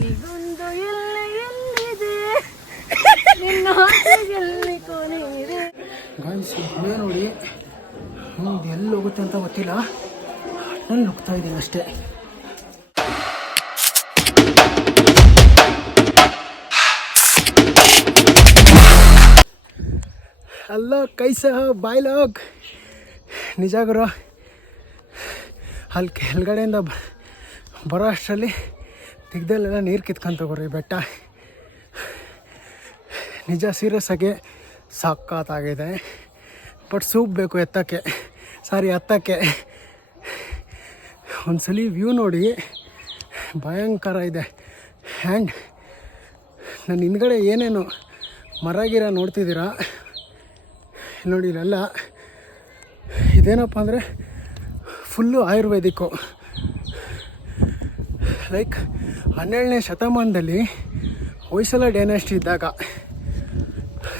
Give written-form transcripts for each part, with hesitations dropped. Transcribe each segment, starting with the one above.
ನಿಗೊಂದು ಎಲ್ಲಿದೆ ನಿನ್ನ ಕೊನೆಯಿದೆ ಗಾಯ್ಸ್ ನೋಡಿ ಎಲ್ಲಿ ಹೋಗುತ್ತೆ ಅಂತ ಗೊತ್ತಿಲ್ಲ, ನಾನು ಹೋಗ್ತಾ ಇದ್ದೀನಿ ಅಷ್ಟೇ. ಅಲ್ಲ ಕೈಸ ಬಾಯ್ ಲಾಗ್ ನಿಜ ಗುರು, ಅಲ್ಲಿ ಕೆಳಗಡೆಯಿಂದ ಬರೋ ಅಷ್ಟರಲ್ಲಿ ದಿಗ್ದಲ್ಲೆಲ್ಲ ನೀರು ಕಿತ್ಕೊಂತ ಗುರು ಈ ಬೆಟ್ಟ. ನಿಜ ಸೀರಿಯಸ್ ಆಗಿ ಸಖತ್ತಾಗಿದೆ. ಬಟ್ ಸೂಪ್ ಬೇಕು ಹತ್ತಕ್ಕೆ. ಒಂದ್ಸಲಿ ವ್ಯೂ ನೋಡಿ ಭಯಂಕರ ಇದೆ. ಆ್ಯಂಡ್ ನನ್ನ ಹಿಂದ್ಗಡೆ ಏನೇನು ಮರ ನೋಡ್ತಿದ್ದೀರಾ ನೋಡಿ, ಇಲ್ಲೆಲ್ಲ ಇದೇನಪ್ಪ ಅಂದರೆ ಫುಲ್ಲು ಆಯುರ್ವೇದಿಕ್ಕು. ಲೈಕ್ 12ನೇ ಶತಮಾನದಲ್ಲಿ ಹೊಯ್ಸಳ ಡೈನಾಸ್ಟಿ ಇದ್ದಾಗ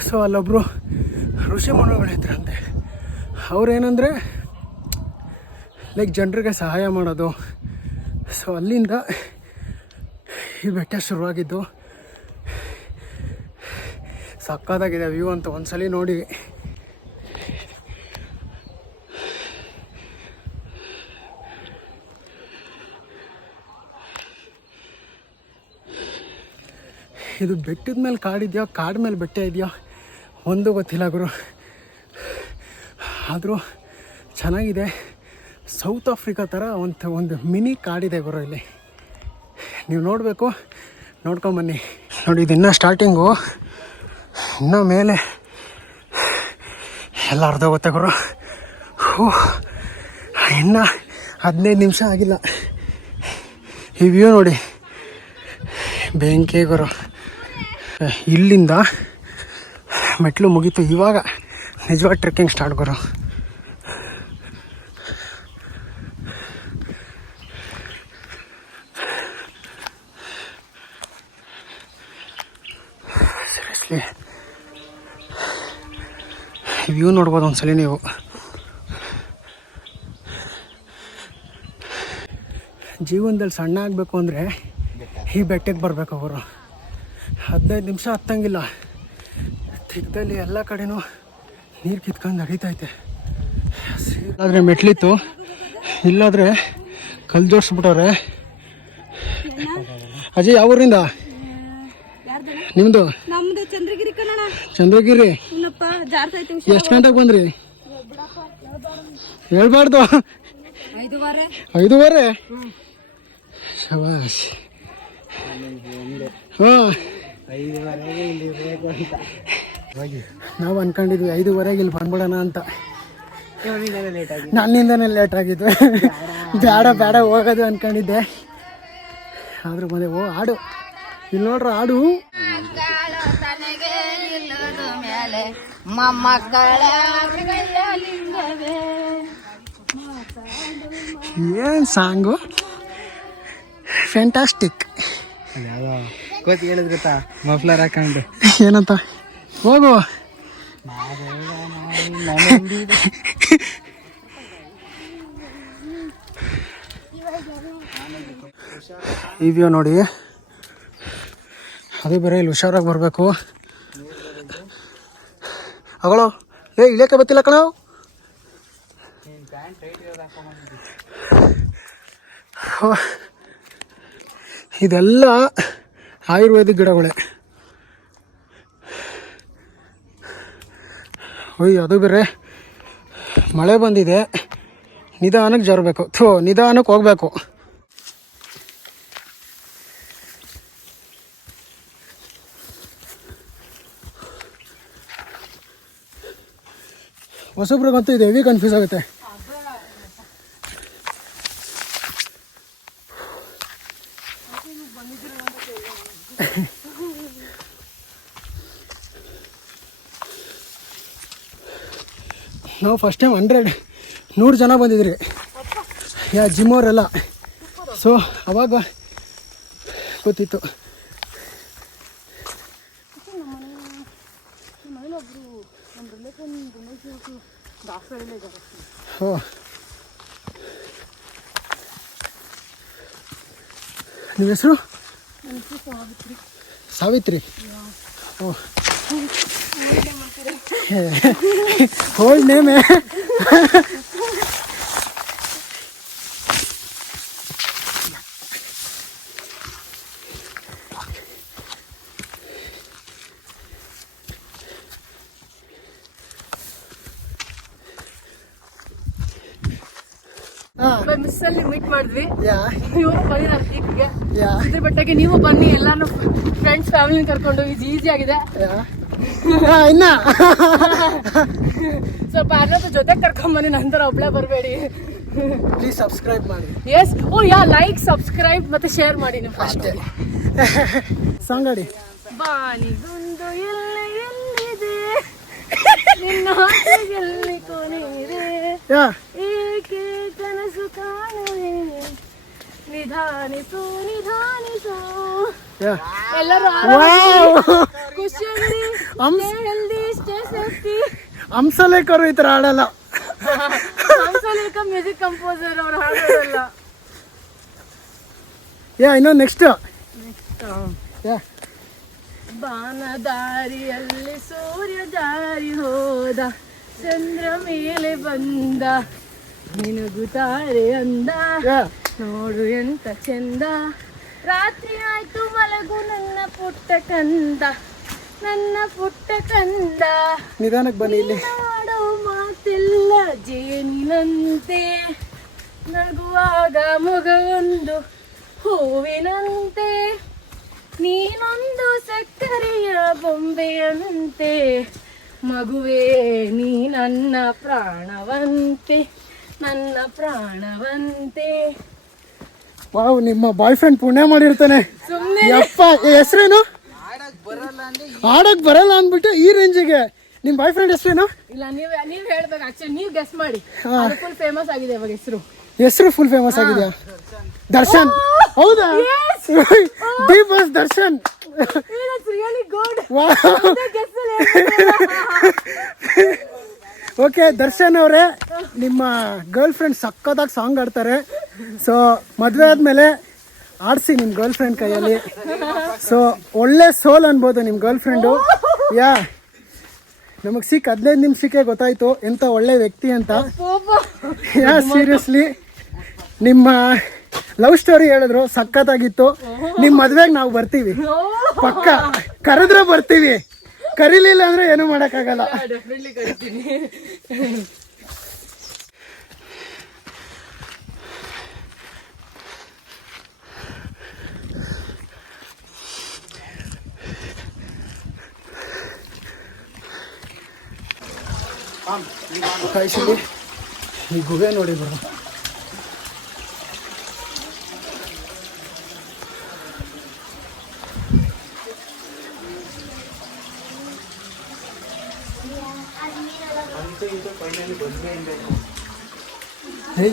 ಸೊ ಅಲ್ಲೊಬ್ಬರು ಋಷಿ ಮುನಿಗಳಿದ್ರಂತೆ. ಅವ್ರೇನೆಂದರೆ ಲೈಕ್ ಜನರಿಗೆ ಸಹಾಯ ಮಾಡೋದು. ಸೊ ಅಲ್ಲಿಂದ ಈ ಬೆಟ್ಟ ಶುರುವಾಗಿದ್ದು. ಸಕ್ಕತ್ತಾಗಿದೆ ವ್ಯೂ ಅಂತ ಒಂದ್ಸಲಿ ನೋಡಿ. ಇದು ಬೆಟ್ಟದ ಮೇಲೆ ಕಾಡಿದೆಯೋ ಕಾಡು ಮೇಲೆ ಬೆಟ್ಟ ಇದೆಯೋ ಒಂದು ಗೊತ್ತಿಲ್ಲ ಗುರು, ಆದರೂ ಚೆನ್ನಾಗಿದೆ. ಸೌತ್ ಆಫ್ರಿಕಾ ಥರ ಒಂದು ಮಿನಿ ಕಾಡಿದೆ ಗುರು ಇಲ್ಲಿ. ನೀವು ನೋಡಬೇಕು, ನೋಡ್ಕೊಂಬನ್ನಿ. ನೋಡಿ ಇದು ಇನ್ನೂ ಸ್ಟಾರ್ಟಿಂಗು, ಇನ್ನೂ ಮೇಲೆ ಎಲ್ಲ ಅರ್ಧ ಹೋಗುತ್ತೆ ಗುರು. ಇನ್ನೂ 15 ನಿಮಿಷ ಆಗಿಲ್ಲ. ಈ ವ್ಯೂ ನೋಡಿ, ಬೆಂಕಿ ಗುರು. ಇಲ್ಲಿಂದ ಮೆಟ್ಲು ಮುಗೀತು, ಇವಾಗ ನಿಜವಾದ ಟ್ರೆಕ್ಕಿಂಗ್ ಸ್ಟಾರ್ಟ್ ಗುರು. ಸೀರಿಯಸ್ಲಿ ವ್ಯೂ ನೋಡ್ಬೋದು ಒಂದ್ಸಲಿ ನೀವು. ಜೀವನದಲ್ಲಿ ಸಣ್ಣ ಆಗಬೇಕು ಅಂದರೆ ಈ ಬೆಟ್ಟಕ್ಕೆ ಬರಬೇಕು ಅವರು. 15 ನಿಮಿಷ ಹತ್ತಂಗಿಲ್ಲ. ದಿಕ್ಕದಲ್ಲಿ ಎಲ್ಲ ಕಡೆನೂ ನೀರು ಕಿತ್ಕೊಂಡು ನಡೀತೈತೆ. ಆದರೆ ಮೆಟ್ಲಿತ್ತು, ಇಲ್ಲಾದರೆ ಕಲ್ಲು ಜೋಡಿಸ್ಬಿಟ್ಟವ್ರೆ. ಅಜಯ್ ಯಾವ ಊರಿಂದ ನಿಮ್ಮದು? ಚಂದ್ರಗಿರಿ. ಎಷ್ಟು ಗಂಟೆಗೆ ಬಂದ್ರಿ? ಹೇಳ್ಬಾರ್ದು. 5:30. ಶಬಾಷ್. ಹಾಂ, ನಾವು ಅಂದ್ಕೊಂಡಿದ್ವಿ 5:30 ಇಲ್ಲಿ ಬಂದ್ಬಿಡೋಣ ಅಂತ. ನನ್ನಿಂದನೇ ಲೇಟ್ ಆಗಿದ್ದು. ಬೇಡ ಹೋಗೋದು ಅಂದ್ಕೊಂಡಿದ್ದೆ, ಆದರೂ ಬಂದೆ. ಹಾಡು ಇಲ್ಲಿ ನೋಡ್ರ, ಹಾಡು ಏನು ಸಾಂಗು, ಫ್ಯಾಂಟಾಸ್ಟಿಕ್. ಗೊತ್ತು ಹೇಳಿದ್ ಗೊತ್ತಾ, ಮಫ್ಲರ್ ಹಾಕೊಂಡು ಏನಂತ ಹೋಗು. ಈ ವ್ಯೂ ನೋಡಿ, ಅದು ಬೇರೆ ಇಲ್ಲಿ ಹುಷಾರಾಗಿ ಬರಬೇಕು. ಅಗಳೋ ಇಳಿಯಕ್ಕೆ ಗೊತ್ತಿಲ್ಲ ಕಣ. ಇದೆಲ್ಲ ಆಯುರ್ವೇದಿಕ್ ಗಿಡಗಳೇ. ಅದು ಬೇರೆ ಮಳೆ ಬಂದಿದೆ, ನಿಧಾನಕ್ಕೆ ಜರಬೇಕು. ನಿಧಾನಕ್ಕೆ ಹೋಗ್ಬೇಕು. ಹೊಸಬ್ರಿಗಂತೂ ಇದು ಹೆವಿ ಕನ್ಫ್ಯೂಸ್ ಆಗುತ್ತೆ. ನಾವು ಫಸ್ಟ್ ಟೈಮ್ 100 ಜನ ಬಂದಿದ್ರಿ, ಜಿಮ್ ಅವರೆಲ್ಲ. ಸೊ ಅವಾಗ ಗೊತ್ತಿತ್ತು. ನಿಮ್ಮ ಹೆಸರು? ಸಾವಿತ್ರಿ. ಓಲ್ಡ್ ನೇಮೇ. ಮಿಸ್ಸಲ್ಲಿ ಮೀಟ್ ಮಾಡಿದ್ವಿ. ಯಾ ಇವರು ಬಂದಿದ್ದಾರೆ ಪೀಕ್ಗೆ. ಯಾ ಇದ್ರ ಬೆಟ್ಟಕ್ಕೆ ನೀವು ಬನ್ನಿ, ಎಲ್ಲಾನು ಫ್ರೆಂಡ್ಸ್ ಫ್ಯಾಮಿಲಿ ಕರ್ಕೊಂಡು. ಇದು ಈಸಿ ಆಗಿದೆ. ಇನ್ನ ಸ್ವಲ್ಪ ಯಾರನ್ನ ಜೊತೆ ಕರ್ಕೊಂಡ್ ಬನ್ನಿ, ನಂತರ ಒಬ್ಳೆ ಬರಬೇಡಿ. ಪ್ಲೀಸ್ ಸಬ್ಸ್ಕ್ರೈಬ್ ಮಾಡಿ. ಎಸ್, ಓ ಯಾ, ಲೈಕ್, ಸಬ್ಸ್ಕ್ರೈಬ್ ಮತ್ತೆ ಶೇರ್ ಮಾಡಿ ನೀವು ಅಷ್ಟೇ. ಸಾಂಗ್ ಆಡಿ. ಬಾನಿಗೊಂದು ಎಲ್ಲಿದೆ ನಿನ್ನ ಎಲ್ಲಿ ಕೊನೆಯಿದೆ, ಏಕೆ ಕನಸು ಕಾಣುವೆ, ನಿಧಾನಿಸು ನಿಧಾನಿಸು. ಎಲ್ಲರೂ ಖುಷಿಯಾಗಿರಿ, ಹೆಲ್ದಿ, ಸ್ಟೇ ಸೇಫ್ಟಿ. ಹಂಸಲೇಖರು ಈ ಥರ ಆಡಲ್ಲ. ಹಂಸಲೇಖ ಮ್ಯೂಸಿಕ್ ಕಂಪೋಸರ್, ಅವ್ರು ಹಾಡೋದಲ್ಲ. ಇನ್ನೊಂದು ನೆಕ್ಸ್ಟ್. ಬಾನದಾರಿಯಲ್ಲಿ ಸೂರ್ಯ ಜಾರಿ ಹೋದ, ಚಂದ್ರ ಮೇಲೆ ಬಂದ, ನಿನಗುತ್ತಾರೆ ಅಂದ, ನೋಡು ಎಂತ ಚಂದ. ರಾತ್ರಿ ಆಯ್ತು ಮಲಗು ನನ್ನ ಪುಟ್ಟ ಕಂದ, ನನ್ನ ಪುಟ್ಟ ಕಂದ. ನಿಧಾನಕ್ಕೆ ಬನ್ನಿ ಇಲ್ಲಿ. ಮಾಡೋ ಮಾತೆಲ್ಲ ಜೇನಿನಂತೆ, ನಗುವಾಗ ಮೊಗವೊಂದು ಹೂವಿನಂತೆ, ನೀನೊಂದು ಸಕ್ಕರೆಯ ಬೊಂಬೆಯಂತೆ, ಮಗುವೇ ನೀ ನನ್ನ ಪ್ರಾಣವಂತೆ, ನನ್ನ ಪ್ರಾಣವಂತೆ. ವಾವ್, ನಿಮ್ಮ ಬಾಯ್ ಫ್ರೆಂಡ್ ಪುಣ್ಯ ಮಾಡಿರ್ತಾನೆ. ಸುಮ್ಮನೆ ಯಪ್ಪ, ಹೆಸರೇನು? ಆಡಕ್ ಬರಲ್ಲ ಅಂದ್ಬಿಟ್ಟು ಈ ರೇಂಜಿಗೆ. ನಿಮ್ ಬಾಯ್ ಫ್ರೆಂಡ್ ಹೆಸರೇನು? ಇಲ್ಲ, ನೀವ್ ಹೇಳ್ಬೇಕು. ಆಕ್ಚುಲಿ ನೀವು ಗೆಸ್ ಮಾಡಿ. ಫುಲ್ ಫೇಮಸ್ ಆಗಿದೆ ಇವಾಗ ಹೆಸರು ಫುಲ್ ಫೇಮಸ್ ಆಗಿದೆಯಾ? ದರ್ಶನ್. ಹೌದಾ? D boss Darshan. Okay, Darshan ಅವರೇ, ನಿಮ್ಮ ಗರ್ಲ್ ಫ್ರೆಂಡ್ ಸಕ್ಕತ್ತಾಗಿ ಸಾಂಗ್ ಆಡ್ತಾರೆ. ಸೊ ಮದುವೆ ಆದಮೇಲೆ ಆಡಿಸಿ ನಿಮ್ಮ ಗರ್ಲ್ ಫ್ರೆಂಡ್ ಕೈಯಲ್ಲಿ. ಸೊ ಒಳ್ಳೆ ಸೋಲ್ ಅನ್ಬೋದು ನಿಮ್ಮ ಗರ್ಲ್ ಫ್ರೆಂಡು. ನಮಗೆ 15 ನಿಮಿಷಕ್ಕೆ ಗೊತ್ತಾಯ್ತು ಎಂಥ ಒಳ್ಳೆ ವ್ಯಕ್ತಿ ಅಂತ. ಸೀರಿಯಸ್ಲಿ ನಿಮ್ಮ ಲವ್ ಸ್ಟೋರಿ ಹೇಳಿದ್ರು, ಸಖತ್ತಾಗಿತ್ತು. ನಿಮ್ಮ ಮದ್ವೆಗೆ ನಾವು ಬರ್ತೀವಿ, ಪಕ್ಕ. ಕರೆದ್ರೆ ಬರ್ತೀವಿ, ಕರೀಲಿಲ್ಲ ಅಂದ್ರೆ ಏನು ಮಾಡೋಕ್ಕಾಗಲ್ಲ. ಕಾಯಿಸಲಿ ಈ ಗುಹೆ ನೋಡಿ ಬರೋ.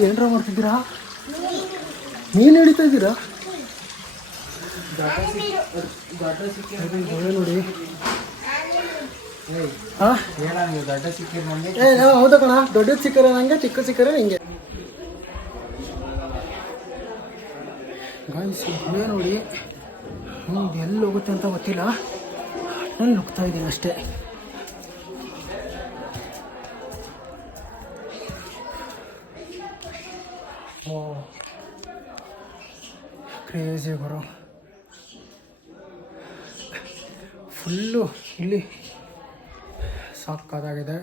ಏನ್ರ ಮಾಡ್ತಿದ್ದೀರಾ? ಮೀನು ಹಿಡಿತಾ ಇದ್ದೀರಾ? ನೋಡಿ. ಹೌದಾ ಕಣ, ದೊಡ್ಡ ಸಿಕ್ಕರೆ ನಂಗೆ, ಚಿಕ್ಕ ಸಿಕ್ಕರೆ ಹಿಂಗೆ. ಗಾಯಿಸಿ ನೋಡಿ, ಎಲ್ಲಿ ಹೋಗುತ್ತೆ ಅಂತ ಗೊತ್ತಿಲ್ಲ, ನಾನು ನುಗ್ತಾ ಇದ್ದೀನಿ ಅಷ್ಟೇ. ಕ್ರೇಜಿ ಬರೋ, ಫುಲ್ಲು ಇಲ್ಲಿ ಸಾಕಾಗಿದೆ.